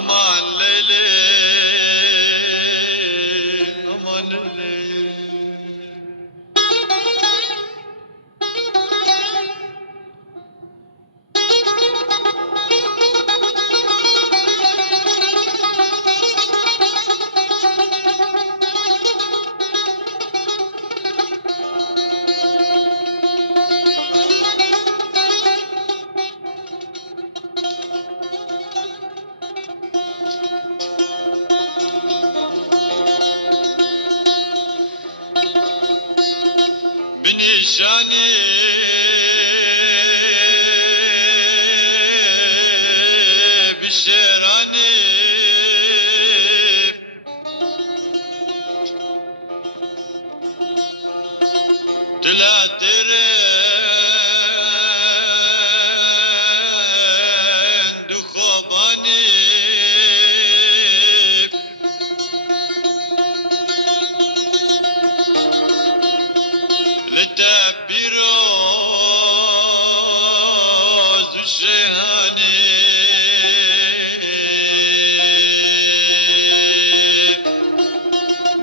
امان ليلي امان ليلي بنشاني بالشيراني طلع ترند وخوباني للدبيروز والشيهاني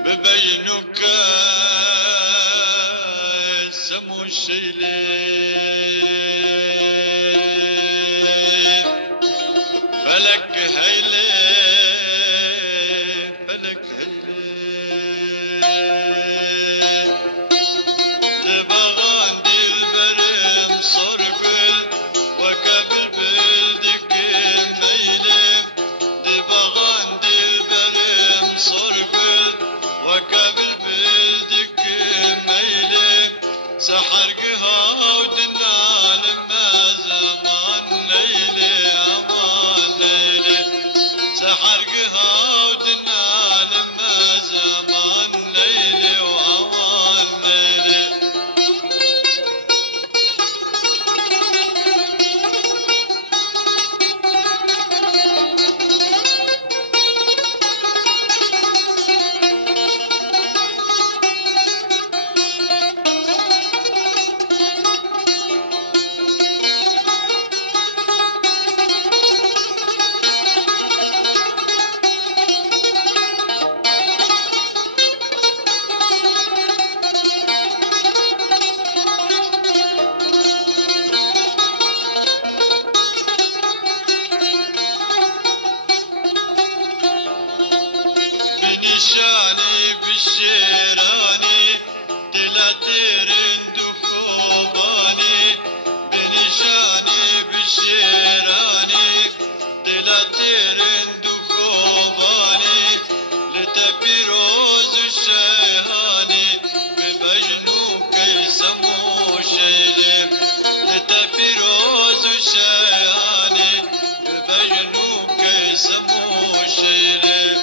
ببينك سمو الشيلي فلك هيلي فلك هيلي تبغان دي البرم صرقل وكبل بلدك ميلي تبغان دي البرم صرقل وكبل بلدك ميلي سحرقها ودنا لما زمان ليلي امان ليلي سحرقها ودنا لما زمان ليلي وامان ليلي بنشاني بالشيراني تلاتيرن دخوباني بنشاني بالشيراني تلاتيرن دخوباني لتبيروز الشيهاني بمجنوك يسمو شيلي لتبيروز الشيهاني بمجنوك يسمو شيلي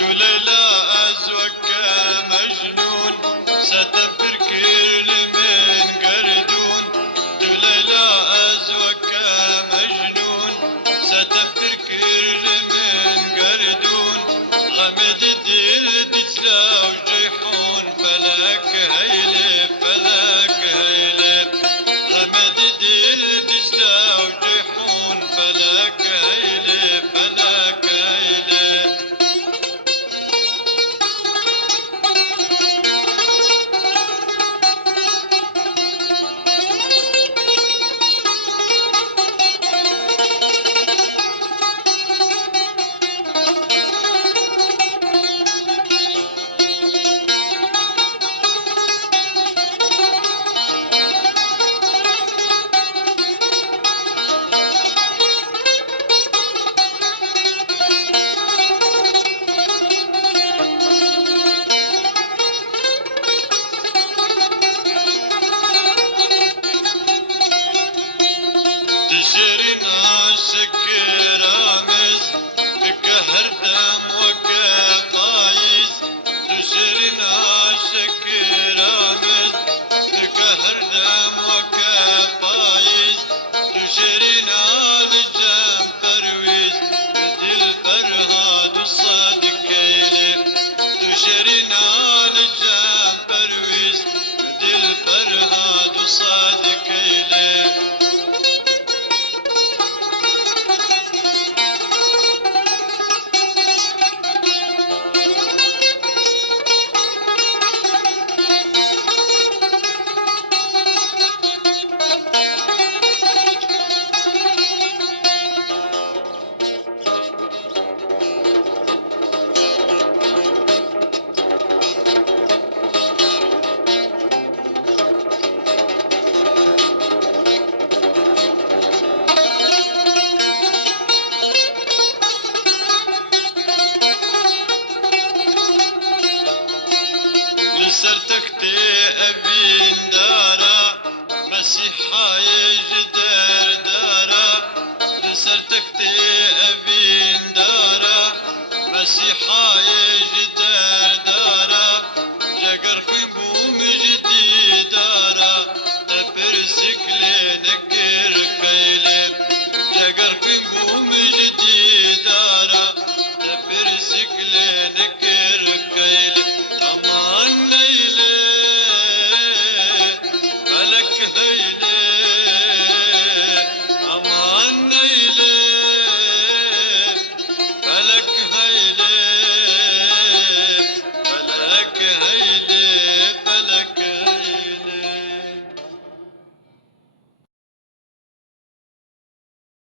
ليلى أزوك مجنون ستبر كل من قردون ليلى أزوك مجنون ستبر كل من قردون غمد الدل دجلة وجيحون فلك هيلي فلك هيلي غمد الدل دجلة وجيحون فلك هيلي فلك هيلي ذكر